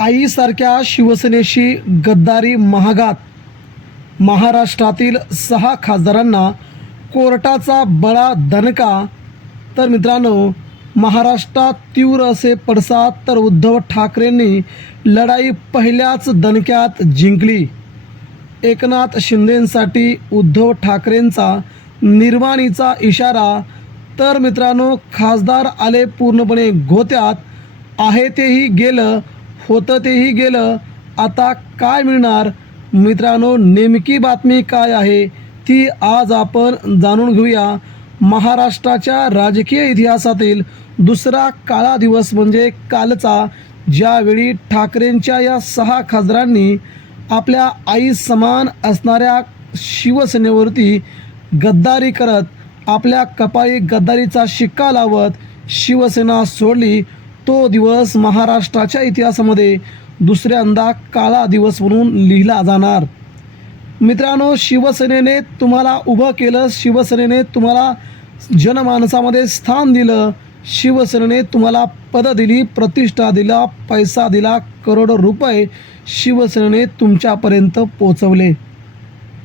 आईसारख्या शिवसेनेशी गद्दारी महागात महाराष्ट्रातील 6 खासदारांना कोर्टाचा बळा दणका। तर मित्रांनो, महाराष्ट्रात तीव्र असे पडसाद, तर उद्धव ठाकरेंनी लढाई पहिल्याच दणक्यात जिंकली। एकनाथ शिंदेंसाठी उद्धव ठाकरेंचा निर्वाणीचा इशारा। तर मित्रांनो, खासदार आले पूर्णपणे गोत्यात, आहे तेही गेलं, होतं तेही गेलं, आता काय मिळणार? मित्रांनो, नेमकी बातमी काय आहे ती आज आपण जाणून घेऊया। महाराष्ट्राच्या राजकीय इतिहासातील दुसरा काळा दिवस म्हणजे कालचा, ज्यावेळी ठाकरेंच्या या 6 खासदारांनी आपल्या आई समान असणाऱ्या शिवसेनेवरती गद्दारी करत, आपल्या कपाळी गद्दारीचा शिक्का लावत शिवसेना सोडली। तो दिवस महाराष्ट्राच्या इतिहासामध्ये दुसऱ्यांदा काळा दिवस म्हणून लिहिला जाणार। मित्रांनो, शिवसेनेने तुम्हाला उभं केलं, शिवसेनेने तुम्हाला जनमानसामध्ये स्थान दिलं, शिवसेनेने तुम्हाला पद दिली, प्रतिष्ठा दिला, पैसा दिला, करोडो रुपये शिवसेनेने तुमच्यापर्यंत पोचवले।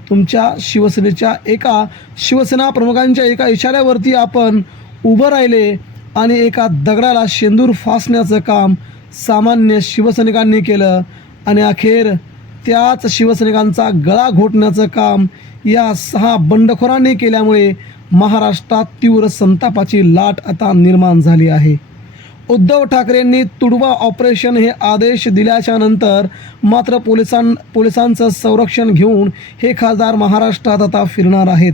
तुमच्या शिवसेनेच्या शिवसेना प्रमुखांच्या एका इशाऱ्यावरती आपण उभं राहिले आणि एका दगडाला शेंदूर फासण्याचं काम सामान्य शिवसैनिकांनी केलं आणि अखेर त्याच शिवसैनिकांचा गळा घोटण्याचं काम या 6 बंडखोरांनी केल्यामुळे महाराष्ट्रात तीव्र संतापाची लाट आता निर्माण झाली आहे। उद्धव ठाकरेंनी तुडवा ऑपरेशन हे आदेश दिल्याच्या नंतर मात्र पोलिसांचं संरक्षण घेऊन हे खासदार महाराष्ट्रात आता फिरणार आहेत।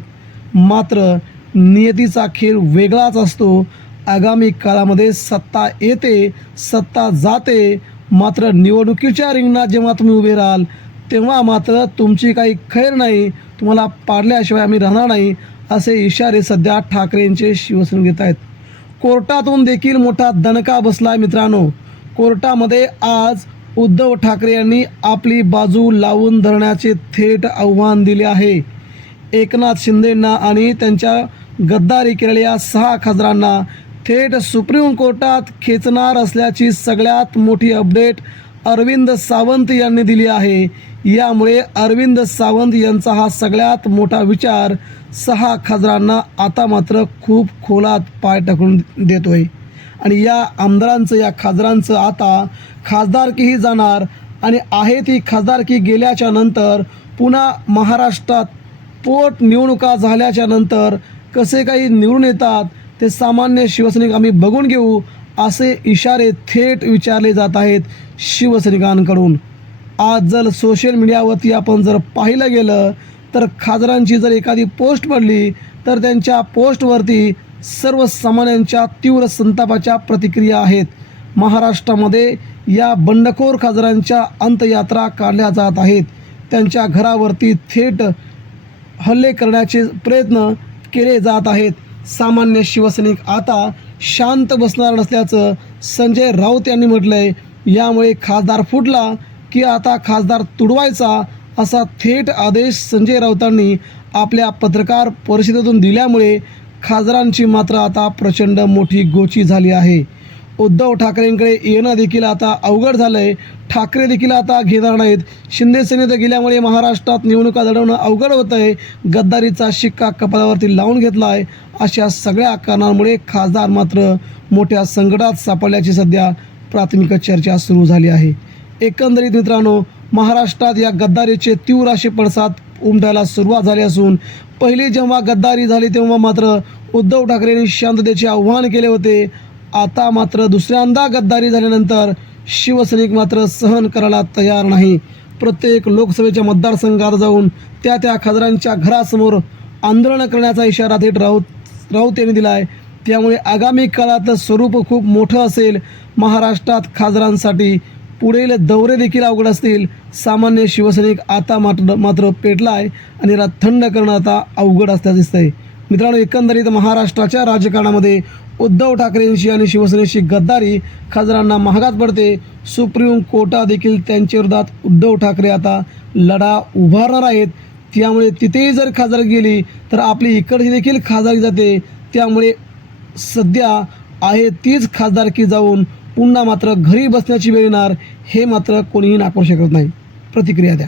मात्र नियतीचा खेळ वेगळाच असतो। आगामी काळामध्ये सत्ता येते, सत्ता जाते, मात्र निवडणुकीच्या रिंगणात जेव्हा तुम्ही उभे राहाल तेव्हा मात्र तुमची काही खैर नाही, तुम्हाला पाडल्याशिवाय आम्ही राहणार नाही, असे इशारे सध्या ठाकरेंचे शिवसेना घेत आहेत। कोर्टातून देखील मोठा दणका बसला। मित्रांनो, कोर्टामध्ये आज उद्धव ठाकरे यांनी आपली बाजू लावून धरण्याचे थेट आव्हान दिले आहे। एकनाथ शिंदेंना आणि त्यांच्या गद्दारी केलेल्या 6 खासदारांना थेट सुप्रीम कोर्टात खेचणार असल्याची सगळ्यात मोठी अपडेट अरविंद सावंत यांनी दिली आहे। यामुळे अरविंद सावंत यांचा हा सगळ्यात मोठा विचार 6 खासदारांना आता मात्र खूप खोलात पाय टाकून देतोय आणि या आमदारांचं, या खासदारांचं आता खासदारकीही जाणार आणि आहे ती खासदारकी गेल्याच्या नंतर पुन्हा महाराष्ट्रात पोट निवडणुका झाल्याच्या नंतर कसे काही निवडून येतात ते सामान्य शिवसैनिक आम्ही बघून घेऊ, असे इशारे थेट विचारले जात आहेत शिवसैनिकांकडून। आज जर सोशल मीडियावरती आपण जर पाहिलं गेलं तर खासदारांची जर एखादी पोस्ट पडली तर त्यांच्या पोस्टवरती सर्वसामान्यांच्या तीव्र संतापाच्या प्रतिक्रिया आहेत। महाराष्ट्रामध्ये या बंडखोर खासदारांच्या अंत्ययात्रा काढल्या जात आहेत, त्यांच्या घरावरती थेट हल्ले करण्याचे प्रयत्न केले जात आहेत। सामान्य शिवसैनिक आता शांत बसणार नसल्याचं संजय राऊत यांनी म्हटलंय। यामुळे खासदार फुटला की आता खासदार तुडवायचा, असा थेट आदेश संजय राऊतांनी आपल्या पत्रकार परिषदेतून दिल्यामुळे खासदारांची मात्र आता प्रचंड मोठी गोची झाली आहे। उद्धव ठाकरेंकडे येणं देखील आता अवघड झालं आहे। ठाकरे देखील आता घेणार नाहीत। शिंदे सेनेत गेल्यामुळे महाराष्ट्रात निवडणुका लढवणं अवघड होतं आहे। गद्दारीचा शिक्का कपाळावरती लावून घेतला आहे। अशा सगळ्या कारणांमुळे खासदार मात्र मोठ्या संकटात सापडल्याची सध्या प्राथमिक चर्चा सुरू झाली आहे। एकंदरीत मित्रांनो, महाराष्ट्रात या गद्दारीचे तीव्र असे पडसाद उमटायला सुरुवात झाली असून पहिली जेव्हा गद्दारी झाली तेव्हा मात्र उद्धव ठाकरेंनी शांततेचे आव्हान केले होते। आता मात्र दुसऱ्यांदा गद्दारी झाल्यानंतर शिवसैनिक मात्र सहन करायला तयार नाही। प्रत्येक लोकसभेच्या मतदारसंघात जाऊन त्या खासदारांच्या घरासमोर आंदोलन करण्याचा इशारा थेट राऊत यांनी दिला आहे। त्यामुळे आगामी काळात स्वरूप खूप मोठं असेल महाराष्ट्रात खासदारांसाठी। पुढील दौरे देखील अवघड असतील। सामान्य शिवसैनिक आता मात्र पेटला आहे आणि याला थंड करणं आता अवघड असल्याचं दिसतंय। मित्रांनो, एकंदरीत महाराष्ट्राच्या राजकारणामध्ये उद्धव ठाकरेंशी आणि शिवसेनेशी गद्दारी खासदारांना महागात पडते। सुप्रीम कोर्टात देखील त्यांच्या विरोधात उद्धव ठाकरे आता लढा उभारणार आहेत। त्यामुळे तिथेही जर खासदार गेली तर आपली इकडची देखील खासदारकी जाते। त्यामुळे सध्या आहे तीच खासदारकी जाऊन पुन्हा मात्र घरी बसण्याची वेळ येणार हे मात्र कोणीही नाकारू शकत नाही. प्रतिक्रिया द्या.